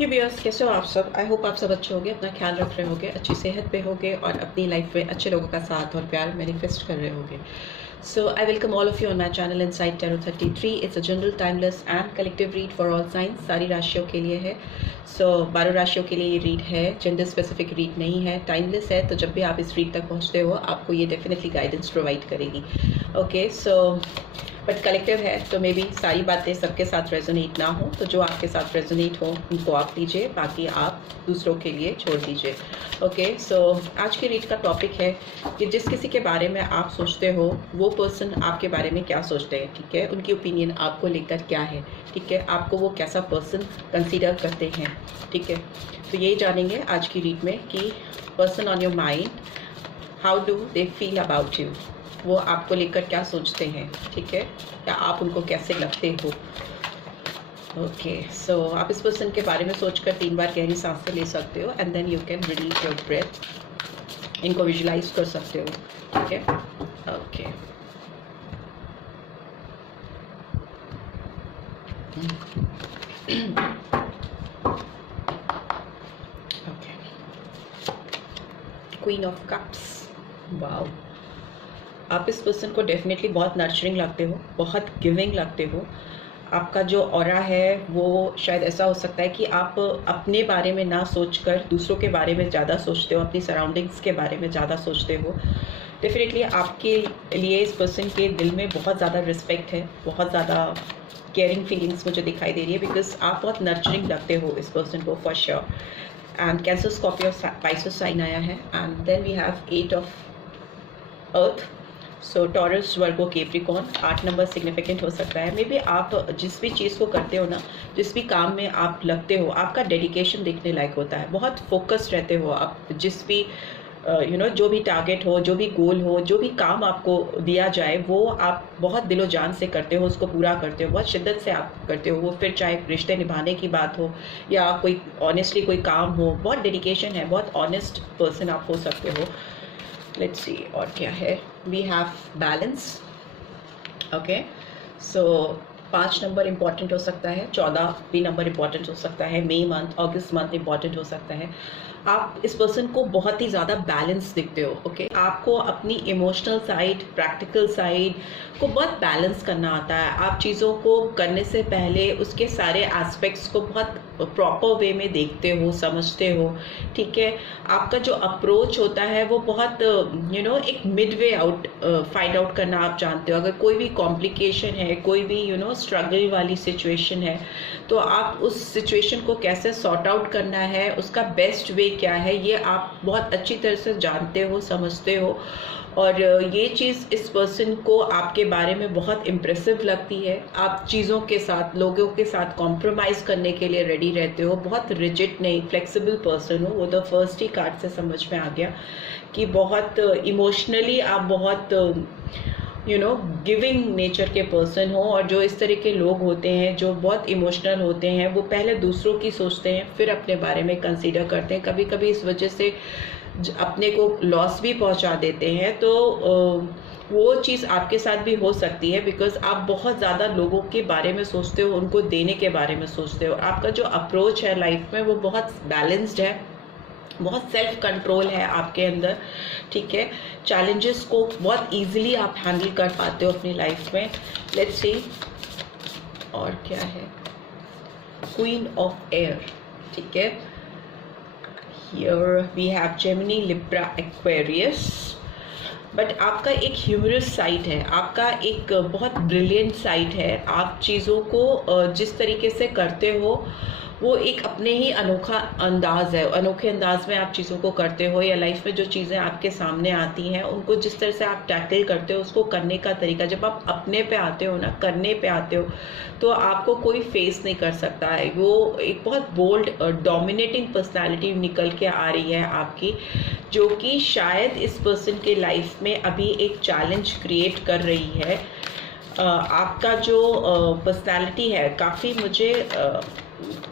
हे viewers, कैसे हो आप सब। आई होप आप सब अच्छे होंगे, अपना ख्याल रख रहे होंगे, अच्छी सेहत पे होंगे और अपनी लाइफ में अच्छे लोगों का साथ और प्यार मैनिफेस्ट कर रहे होंगे। So I welcome all of you on my channel inside tarot 33। It's a general timeless and collective read for all signs. सारी राशियों के लिए है। सो 12 राशियों के लिए ये रीड है, जेंडर स्पेसिफिक रीड नहीं है, टाइमलेस है। तो जब भी आप इस रीड तक पहुँचते हो आपको ये डेफिनेटली गाइडेंस प्रोवाइड करेगी। ओके, सो बट कलेक्टिव है तो मे बी सारी बातें सबके साथ रेजोनेट ना हो, तो जो आपके साथ रेजोनेट हो उनको आप लीजिए, बाकी आप दूसरों के लिए छोड़ दीजिए। ओके, सो आज की रीड का टॉपिक है कि जिस किसी के बारे में आप सोचते हो वो पर्सन आपके बारे में क्या सोचते हैं। ठीक है, उनकी ओपिनियन आपको लेकर क्या है। ठीक है, आपको वो कैसा पर्सन कंसीडर करते हैं। ठीक है, तो यही जानेंगे आज की रीड में कि person on your mind, how do they feel about you. वो आपको लेकर क्या सोचते हैं। ठीक है, या आप उनको कैसे लगते हो। ओके, सो आप इस पर्सन के बारे में सोचकर 3 बार गहरी सांसें ले सकते हो and then you can release your breath. इनको विजुलाइज कर सकते हो। ठीक है, okay. Okay, queen of cups. Wow, आप इस पर्सन को डेफिनेटली बहुत नर्चरिंग लगते हो, बहुत गिविंग लगते हो। आपका जो ऑरा है वो शायद ऐसा हो सकता है कि आप अपने बारे में ना सोचकर दूसरों के बारे में ज़्यादा सोचते हो, अपनी सराउंडिंग्स के बारे में ज़्यादा सोचते हो। डेफिनेटली आपके लिए इस पर्सन के दिल में बहुत ज़्यादा रिस्पेक्ट है, बहुत ज़्यादा केयरिंग फीलिंग्स मुझे दिखाई दे रही है, बिकॉज आप बहुत नर्चरिंग लगते हो इस पर्सन को for sure. And Cancer, Scorpio, Pisces sign आया है and then we have 8 of earth. So Taurus, Virgo, Capricorn. 8 number significant हो सकता है। मे बी आप जिस भी चीज़ को करते हो ना, जिस भी काम में आप लगते हो, आपका डेडिकेशन देखने लायक होता है। बहुत फोकस्ड रहते हो आप, जिस भी जो भी टारगेट हो, जो भी गोल हो, जो भी काम आपको दिया जाए वो आप बहुत दिलो जान से करते हो, उसको पूरा करते हो, बहुत शिद्दत से आप करते हो। वो फिर चाहे रिश्ते निभाने की बात हो या कोई ऑनेस्टली कोई काम हो, बहुत डेडिकेशन है, बहुत ऑनेस्ट पर्सन आप हो सकते हो। लेट्स सी और क्या है। We have balance. Okay, so 5 number important हो सकता है, 14 भी नंबर इम्पॉर्टेंट हो सकता है, मई मंथ, अगस्त मंथ इम्पॉर्टेंट हो सकता है। आप इस पर्सन को बहुत ही ज़्यादा बैलेंस दिखते हो। ओके, आपको अपनी इमोशनल साइड, प्रैक्टिकल साइड को बहुत बैलेंस करना आता है। आप चीज़ों को करने से पहले उसके सारे एस्पेक्ट्स को बहुत प्रॉपर वे में देखते हो, समझते हो। ठीक है, आपका जो अप्रोच होता है वो बहुत एक mid way out find out करना आप जानते हो। अगर कोई भी कॉम्प्लिकेशन है, कोई भी स्ट्रगल वाली सिचुएशन है, तो आप उस सिचुएशन को कैसे सॉर्ट आउट करना है, उसका बेस्ट वे क्या है, ये आप बहुत अच्छी तरह से जानते हो, समझते हो। और ये चीज़ इस पर्सन को आपके बारे में बहुत इम्प्रेसिव लगती है। आप चीज़ों के साथ, लोगों के साथ कॉम्प्रोमाइज़ करने के लिए रेडी रहते हो। बहुत रिजिड नहीं, फ्लेक्सिबल पर्सन हो। वो तो फर्स्ट ही कार्ड से समझ में आ गया कि बहुत इमोशनली आप बहुत गिविंग नेचर के पर्सन हो। और जो इस तरह के लोग होते हैं जो बहुत इमोशनल होते हैं, वो पहले दूसरों की सोचते हैं, फिर अपने बारे में कंसीडर करते हैं। कभी कभी इस वजह से अपने को लॉस भी पहुंचा देते हैं। तो वो चीज़ आपके साथ भी हो सकती है, बिकॉज आप बहुत ज़्यादा लोगों के बारे में सोचते हो, उनको देने के बारे में सोचते हो। आपका जो अप्रोच है लाइफ में वो बहुत बैलेंस्ड है, बहुत सेल्फ कंट्रोल है आपके अंदर। ठीक है, चैलेंजेस को बहुत इजीली आप हैंडल कर पाते हो अपनी लाइफ में। लेट्स सी और क्या है। Queen of air. ठीक है, here we have Gemini, Libra, Aquarius. But आपका एक ह्यूमरस साइड है, आपका एक बहुत ब्रिलियंट साइड है। आप चीज़ों को जिस तरीके से करते हो वो एक अपने ही अनोखा अंदाज है। अनोखे अंदाज में आप चीज़ों को करते हो, या लाइफ में जो चीज़ें आपके सामने आती हैं उनको जिस तरह से आप टैकल करते हो, उसको करने का तरीका, जब आप अपने पे आते हो ना, करने पे आते हो, तो आपको कोई फेस नहीं कर सकता है। वो एक बहुत बोल्ड डोमिनेटिंग पर्सनालिटी निकल के आ रही है आपकी, जो कि शायद इस पर्सन के लाइफ में अभी एक चैलेंज क्रिएट कर रही है। आपका जो पर्सनालिटी है काफ़ी मुझे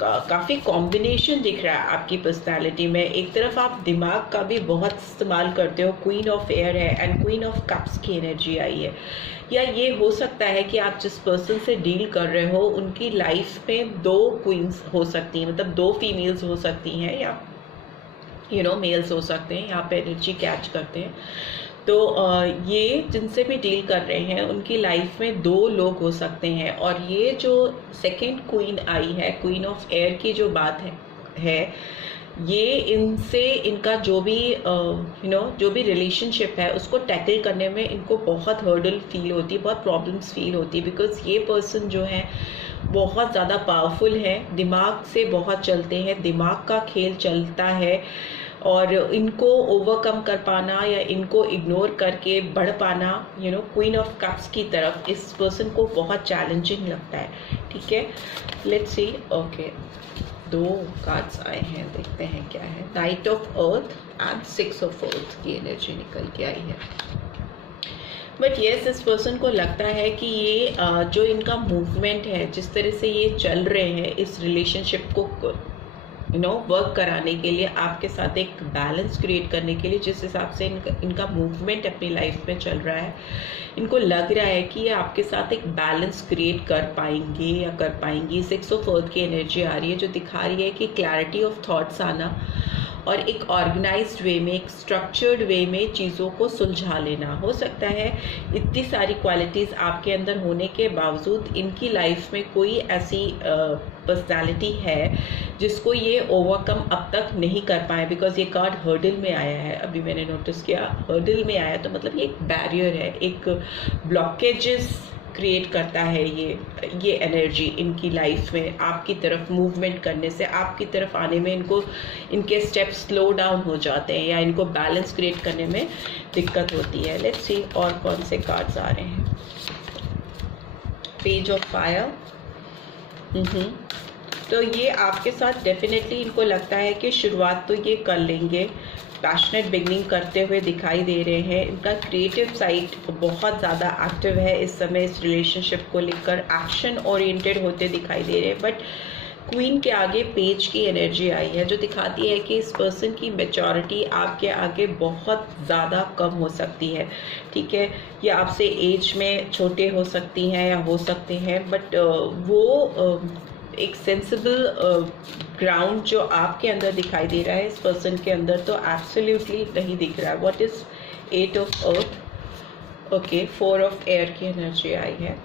काफ़ी कॉम्बिनेशन दिख रहा है आपकी पर्सनालिटी में। एक तरफ आप दिमाग का भी बहुत इस्तेमाल करते हो, क्वीन ऑफ एयर है एंड क्वीन ऑफ कप्स की एनर्जी आई है। या ये हो सकता है कि आप जिस पर्सन से डील कर रहे हो उनकी लाइफ में 2 क्वींस हो सकती हैं, मतलब 2 फीमेल्स हो सकती हैं, या मेल्स हो सकते हैं, यहाँ पे एनर्जी कैच करते हैं। तो ये जिनसे भी डील कर रहे हैं उनकी लाइफ में 2 लोग हो सकते हैं। और ये जो सेकंड क्वीन आई है, क्वीन ऑफ एयर की जो बात है ये इनसे इनका जो भी जो भी रिलेशनशिप है उसको टैकल करने में इनको बहुत हर्डल फील होती है, बहुत प्रॉब्लम्स फील होती है, बिकॉज ये पर्सन जो है बहुत ज़्यादा पावरफुल है, दिमाग से बहुत चलते हैं, दिमाग का खेल चलता है, और इनको ओवरकम कर पाना या इनको इग्नोर करके बढ़ पाना क्वीन ऑफ कप्स की तरफ इस पर्सन को बहुत चैलेंजिंग लगता है। ठीक है, लेट्स सी। ओके, 2 कार्ड्स आए हैं, देखते हैं क्या है। Night of earth and 6 of earth की एनर्जी निकल के आई है। बट येस, इस पर्सन को लगता है कि ये जो इनका मूवमेंट है, जिस तरह से ये चल रहे हैं इस रिलेशनशिप को वर्क कराने के लिए, आपके साथ एक बैलेंस क्रिएट करने के लिए, जिस हिसाब से इनका मूवमेंट अपनी लाइफ में चल रहा है, इनको लग रहा है कि ये आपके साथ एक बैलेंस क्रिएट कर पाएंगे या कर पाएंगी। 6 ऑफ अर्थ की एनर्जी आ रही है जो दिखा रही है कि क्लैरिटी ऑफ थॉट्स आना और एक ऑर्गेनाइज्ड वे में, एक स्ट्रक्चर्ड वे में चीज़ों को सुलझा लेना। हो सकता है इतनी सारी क्वालिटीज़ आपके अंदर होने के बावजूद इनकी लाइफ में कोई ऐसी पर्सनालिटी है जिसको ये ओवरकम अब तक नहीं कर पाए, बिकॉज ये कार्ड हर्डल में आया है। अभी मैंने नोटिस किया हर्डल में आया, तो मतलब ये एक बैरियर है, एक ब्लॉकेजेस क्रिएट करता है ये एनर्जी इनकी लाइफ में। आपकी तरफ मूवमेंट करने से, आपकी तरफ आने में इनके स्टेप्स स्लो डाउन हो जाते हैं या इनको बैलेंस क्रिएट करने में दिक्कत होती है। लेट्स सी और कौन से कार्ड्स आ रहे हैं। Page of fire. तो ये आपके साथ डेफिनेटली इनको लगता है कि शुरुआत तो ये कर लेंगे, पैशनेट बिगनिंग करते हुए दिखाई दे रहे हैं। इनका क्रिएटिव साइड बहुत ज़्यादा एक्टिव है इस समय, इस रिलेशनशिप को लेकर एक्शन ओरिएंटेड होते दिखाई दे रहे हैं। बट क्वीन के आगे पेज की एनर्जी आई है जो दिखाती है कि इस पर्सन की मैच्योरिटी आपके आगे बहुत ज़्यादा कम हो सकती है। ठीक है, या आपसे एज में छोटे हो सकती हैं या हो सकते हैं, बट वो एक सेंसिबल ग्राउंड जो आपके अंदर दिखाई दे रहा है इस पर्सन के अंदर तो एब्सोल्युटली नहीं दिख रहा है। What is 8 of earth? Okay, 4 of air की एनर्जी आई है।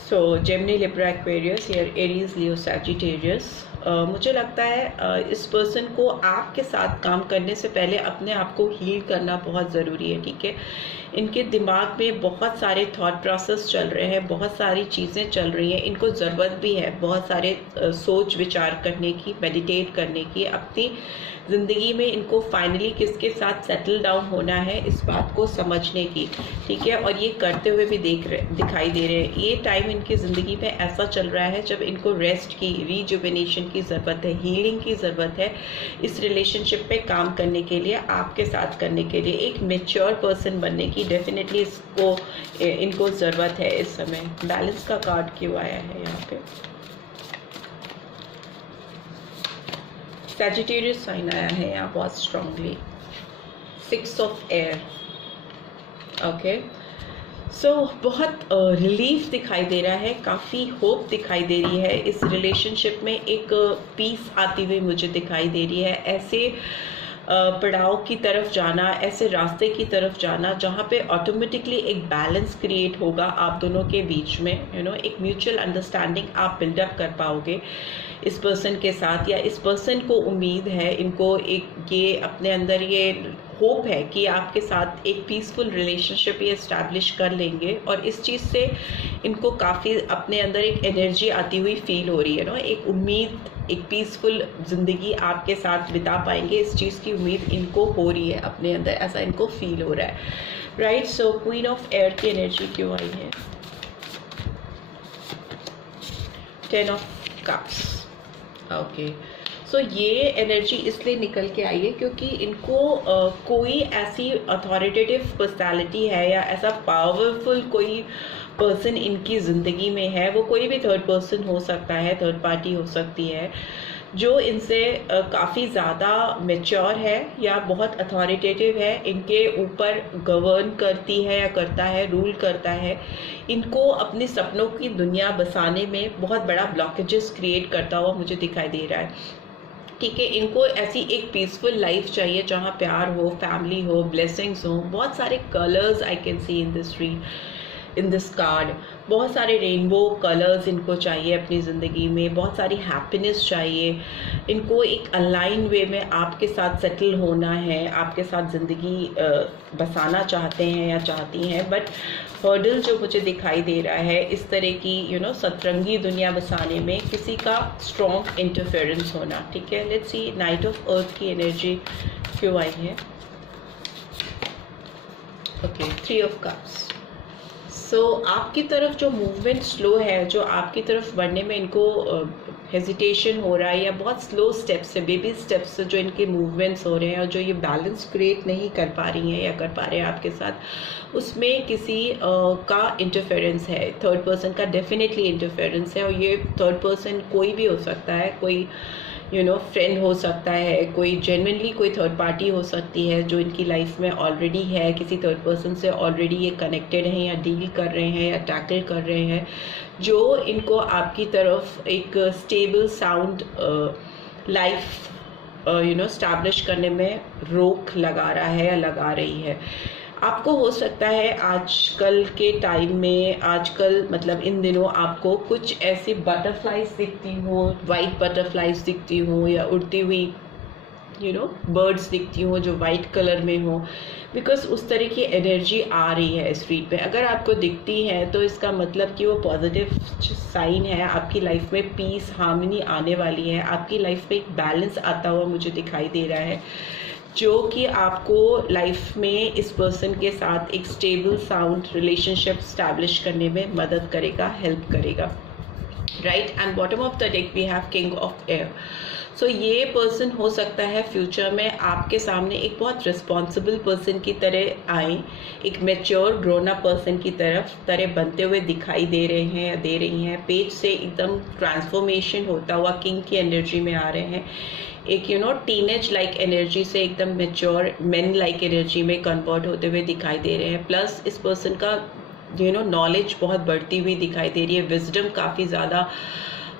सो जेमिनी, लिब्रा, एक्वेरियस, एरीज, लियो, सैजिटेरियस। मुझे लगता है इस पर्सन को आपके साथ काम करने से पहले अपने आप को हील करना बहुत ज़रूरी है। ठीक है, इनके दिमाग में बहुत सारे थॉट प्रोसेस चल रहे हैं, बहुत सारी चीज़ें चल रही हैं, इनको ज़रूरत भी है बहुत सारे सोच विचार करने की, मेडिटेट करने की, अपनी ज़िंदगी में इनको फाइनली किसके साथ सेटल डाउन होना है इस बात को समझने की। ठीक है, और ये करते हुए भी दिखाई दे रहे हैं। ये टाइम इनकी ज़िंदगी में ऐसा चल रहा है जब इनको रेस्ट की, रिजुवेनेशन की ज़रूरत है, हीलिंग की ज़रूरत है इस रिलेशनशिप पे काम करने के लिए, आपके साथ करने के लिए, एक मेच्योर पर्सन बनने की डेफिनेटली इनको ज़रूरत है इस समय। बैलेंस का कार्ड क्यों आया है यहाँ पे? सैजिटेरियस साइन आया है यहाँ बहुत स्ट्रांगली। 6 of air. ओके, सो बहुत रिलीफ दिखाई दे रहा है, काफ़ी होप दिखाई दे रही है इस रिलेशनशिप में, एक पीस आती हुई मुझे दिखाई दे रही है। ऐसे पड़ाव की तरफ जाना, ऐसे रास्ते की तरफ जाना जहाँ पे ऑटोमेटिकली एक बैलेंस क्रिएट होगा आप दोनों के बीच में, एक म्यूचुअल अंडरस्टैंडिंग आप बिल्डअप कर पाओगे इस पर्सन के साथ, या इस पर्सन को उम्मीद है, इनको एक ये अपने अंदर ये होप है कि आपके साथ एक पीसफुल रिलेशनशिप ये इस्टेब्लिश कर लेंगे। और इस चीज़ से इनको काफ़ी अपने अंदर एक एनर्जी आती हुई फील हो रही है, एक उम्मीद, एक पीसफुल ज़िंदगी आपके साथ बिता पाएंगे, इस चीज़ की उम्मीद इनको हो रही है अपने अंदर, ऐसा इनको फील हो रहा है। Right, so queen of air की एनर्जी क्यों आई है? 10 ऑफ कप्स। ओके, सो ये एनर्जी इसलिए निकल के आई है क्योंकि इनको कोई ऐसी अथॉरिटेटिव पर्सनालिटी है या ऐसा पावरफुल कोई पर्सन इनकी ज़िंदगी में है, वो कोई भी थर्ड पर्सन हो सकता है, थर्ड पार्टी हो सकती है, जो इनसे काफ़ी ज़्यादा मैच्योर है या बहुत अथॉरिटेटिव है, इनके ऊपर गवर्न करती है या करता है, रूल करता है, इनको अपने सपनों की दुनिया बसाने में बहुत बड़ा ब्लॉकेजेस क्रिएट करता हुआ मुझे दिखाई दे रहा है। ठीक है, इनको ऐसी एक पीसफुल लाइफ चाहिए जहाँ प्यार हो, फैमिली हो, ब्लेसिंग्स हो, बहुत सारे colours I can see in this tree, in this card, बहुत सारे रेनबो कलर्स इनको चाहिए अपनी ज़िंदगी में, बहुत सारी हैप्पीनेस चाहिए इनको, एक अलाइन वे में आपके साथ सेटल होना है, आपके साथ ज़िंदगी बसाना चाहते हैं या चाहती हैं। बट हर्डल जो मुझे दिखाई दे रहा है इस तरह की सतरंगी दुनिया बसाने में किसी का स्ट्रॉन्ग इंटरफेरेंस होना। ठीक है, let's see night of earth की एनर्जी क्यों आई है। Okay, 3 of cups. सो आपकी तरफ जो मूवमेंट स्लो है, जो आपकी तरफ बढ़ने में इनको हेजिटेशन हो रहा है या बहुत स्लो स्टेप्स से, बेबी स्टेप्स से जो इनके मूवमेंट्स हो रहे हैं और जो ये बैलेंस क्रिएट नहीं कर पा रही हैं या कर पा रहे हैं आपके साथ, उसमें किसी का इंटरफेरेंस है, थर्ड पर्सन का डेफिनेटली इंटरफेरेंस है। और ये थर्ड पर्सन कोई भी हो सकता है, कोई फ्रेंड हो सकता है, कोई जेन्युइनली कोई थर्ड पार्टी हो सकती है जो इनकी लाइफ में ऑलरेडी है, किसी थर्ड पर्सन से ऑलरेडी ये कनेक्टेड हैं या डील कर रहे हैं या टैकल कर रहे हैं, जो इनको आपकी तरफ एक स्टेबल साउंड लाइफ स्टैब्लिश करने में रोक लगा रहा है या लगा रही है। आपको हो सकता है आजकल के टाइम में, आजकल मतलब इन दिनों आपको कुछ ऐसी बटरफ्लाइज दिखती हो, वाइट बटरफ्लाइज दिखती हो या उड़ती हुई बर्ड्स दिखती हो जो वाइट कलर में हो, बिकॉज उस तरह की एनर्जी आ रही है इस रीड पे। अगर आपको दिखती है तो इसका मतलब कि वो पॉजिटिव साइन है, आपकी लाइफ में पीस, हार्मनी आने वाली है, आपकी लाइफ में एक बैलेंस आता हुआ मुझे दिखाई दे रहा है, जो कि आपको लाइफ में इस पर्सन के साथ एक स्टेबल साउंड रिलेशनशिप स्टैब्लिश करने में मदद करेगा, हेल्प करेगा। Right, and bottom of the deck we have king of air. So ये पर्सन हो सकता है फ्यूचर में आपके सामने एक बहुत रिस्पॉन्सिबल पर्सन की तरह आए, एक मैच्योर ग्रोन अप पर्सन की तरह बनते हुए दिखाई दे रहे हैं या दे रही हैं। पेज से एकदम ट्रांसफॉर्मेशन होता हुआ किंग की एनर्जी में आ रहे हैं, एक टीनेज लाइक एनर्जी से एकदम मैच्योर मेन लाइक एनर्जी में कन्वर्ट होते हुए दिखाई दे रहे हैं। प्लस इस पर्सन का नॉलेज बहुत बढ़ती हुई दिखाई दे रही है, विजडम काफ़ी ज़्यादा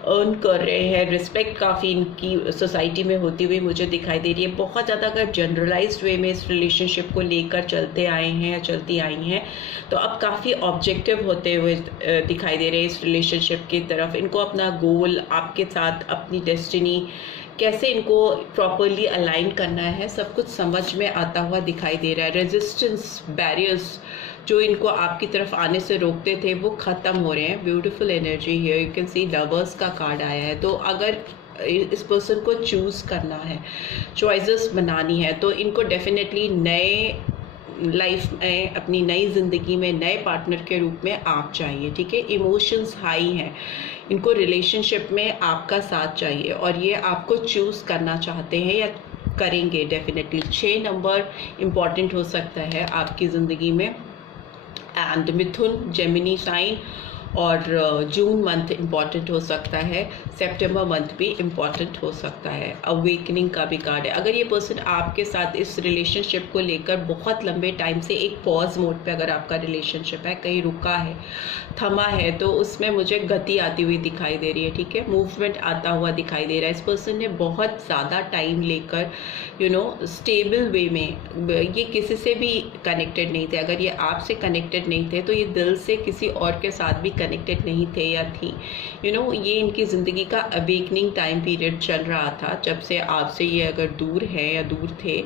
अर्न कर रहे हैं, रिस्पेक्ट काफ़ी इनकी सोसाइटी में होती हुई मुझे दिखाई दे रही है। बहुत ज़्यादा अगर जनरलाइज्ड वे में इस रिलेशनशिप को लेकर चलते आए हैं या चलती आई हैं, तो अब काफ़ी ऑब्जेक्टिव होते हुए दिखाई दे रहे हैं इस रिलेशनशिप की तरफ। इनको अपना गोल, आपके साथ अपनी डेस्टिनी कैसे इनको प्रॉपरली अलाइन करना है, सब कुछ समझ में आता हुआ दिखाई दे रहा है। रेजिस्टेंस, बैरियर्स जो इनको आपकी तरफ आने से रोकते थे वो ख़त्म हो रहे हैं। Beautiful energy here, you can see lovers का कार्ड आया है। तो अगर इस पर्सन को चूज़ करना है, चॉइसेस बनानी है, तो इनको डेफिनेटली नए लाइफ में, अपनी नई ज़िंदगी में नए पार्टनर के रूप में आप चाहिए। ठीक है, इमोशंस हाई हैं, इनको रिलेशनशिप में आपका साथ चाहिए और ये आपको चूज़ करना चाहते हैं या करेंगे डेफिनेटली। 6 नंबर इम्पॉर्टेंट हो सकता है आपकी ज़िंदगी में। एंड मिथुन, जेमिनी साइन और जून मंथ इम्पॉर्टेंट हो सकता है, सितंबर मंथ भी इम्पॉर्टेंट हो सकता है। अवेकनिंग का भी कार्ड है। अगर ये पर्सन आपके साथ इस रिलेशनशिप को लेकर बहुत लंबे टाइम से एक पॉज मोड पे अगर आपका रिलेशनशिप है, कहीं रुका है, थमा है, तो उसमें मुझे गति आती हुई दिखाई दे रही है। ठीक है, मूवमेंट आता हुआ दिखाई दे रहा है। इस पर्सन ने बहुत ज़्यादा टाइम लेकर स्टेबल वे में, ये किसी से भी कनेक्टेड नहीं थे। अगर ये आपसे कनेक्टेड नहीं थे तो ये दिल से किसी और के साथ भी कनेक्टेड नहीं थे या थी। ये इनकी ज़िंदगी का अवेकनिंग टाइम पीरियड चल रहा था, जब से आपसे ये अगर दूर है या दूर थे,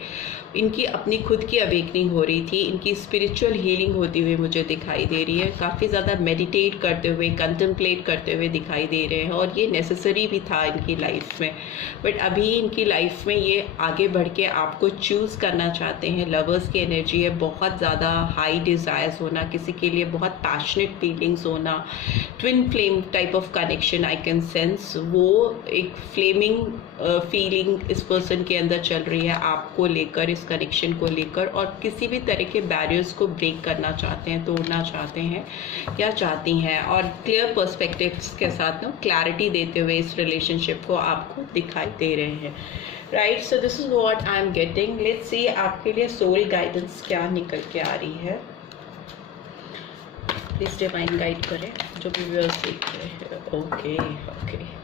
इनकी अपनी खुद की अवेकनिंग हो रही थी, इनकी स्पिरिचुअल हीलिंग होती हुई मुझे दिखाई दे रही है। काफ़ी ज़्यादा मेडिटेट करते हुए, कंटेम्पलेट करते हुए दिखाई दे रहे हैं और ये नेसेसरी भी था इनकी लाइफ में। बट अभी इनकी लाइफ में ये आगे बढ़ के आपको चूज़ करना चाहते हैं। लवर्स की एनर्जी है, बहुत ज़्यादा हाई डिज़ायर्स होना, किसी के लिए बहुत पैशनेट फीलिंग्स होना, twin flame type of connection I can sense. वो एक फ्लेमिंग फीलिंग इस पर्सन के अंदर चल रही है आपको लेकर, इस कनेक्शन को लेकर, और किसी भी तरह के बैरियर्स को ब्रेक करना चाहते हैं, तोड़ना चाहते हैं या चाहती हैं, और क्लियर पर्सपेक्टिव्स के साथ ना क्लैरिटी देते हुए इस रिलेशनशिप को आपको दिखाई दे रहे हैं। Right, so this is what I am getting. Let's see आपके लिए सोल गाइडेंस क्या निकल के आ रही है। प्लीज डिवाइन गाइड करें जो भी व्यूअर्स देख रहे हैं। ओके ओके,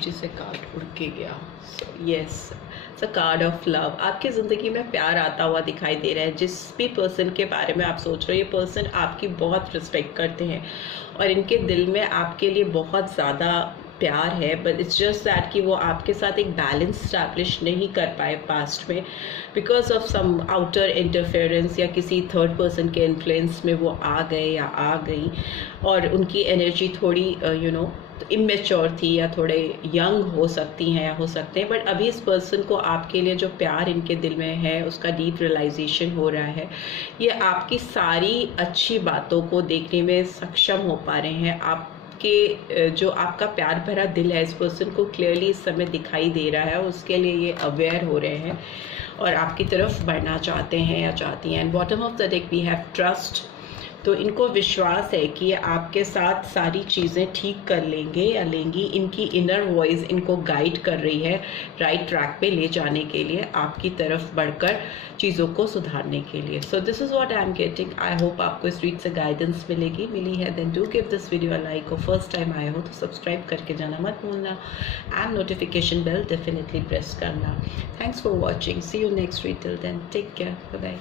जिसे कार्ड उड़ के गया। So yes, it's a card of love. आपकी ज़िंदगी में प्यार आता हुआ दिखाई दे रहा है। जिस भी पर्सन के बारे में आप सोच रहे हो, ये पर्सन आपकी बहुत रिस्पेक्ट करते हैं और इनके दिल में आपके लिए बहुत ज़्यादा प्यार है, बट इट्स जस्ट दैट कि वो आपके साथ एक बैलेंस स्टैब्लिश नहीं कर पाए पास्ट में, because of some outer interference या किसी थर्ड पर्सन के इन्फ्लुएंस में वो आ गए या आ गई, और उनकी एनर्जी थोड़ी इमेच्योर थी या थोड़े यंग हो सकती हैं या हो सकते हैं। बट अभी इस पर्सन को आपके लिए जो प्यार इनके दिल में है उसका डीप रियलाइजेशन हो रहा है। ये आपकी सारी अच्छी बातों को देखने में सक्षम हो पा रहे हैं। आपके जो आपका प्यार भरा दिल है इस पर्सन को क्लियरली इस समय दिखाई दे रहा है, उसके लिए ये अवेयर हो रहे हैं और आपकी तरफ बढ़ना चाहते हैं या चाहती हैं। And bottom of the deck we have trust. तो इनको विश्वास है कि ये आपके साथ सारी चीज़ें ठीक कर लेंगे या लेंगी। इनकी इनर वॉइस इनको गाइड कर रही है राइट ट्रैक पे ले जाने के लिए, आपकी तरफ बढ़कर चीज़ों को सुधारने के लिए। So this is what I am getting. I hope आपको इस वीक से गाइडेंस मिली है। Then do give this video a like, और फर्स्ट टाइम आए हो तो सब्सक्राइब करके जाना मत भूलना, and notification bell definitely press करना। Thanks for watching, see you next week, till then take care, bye bye.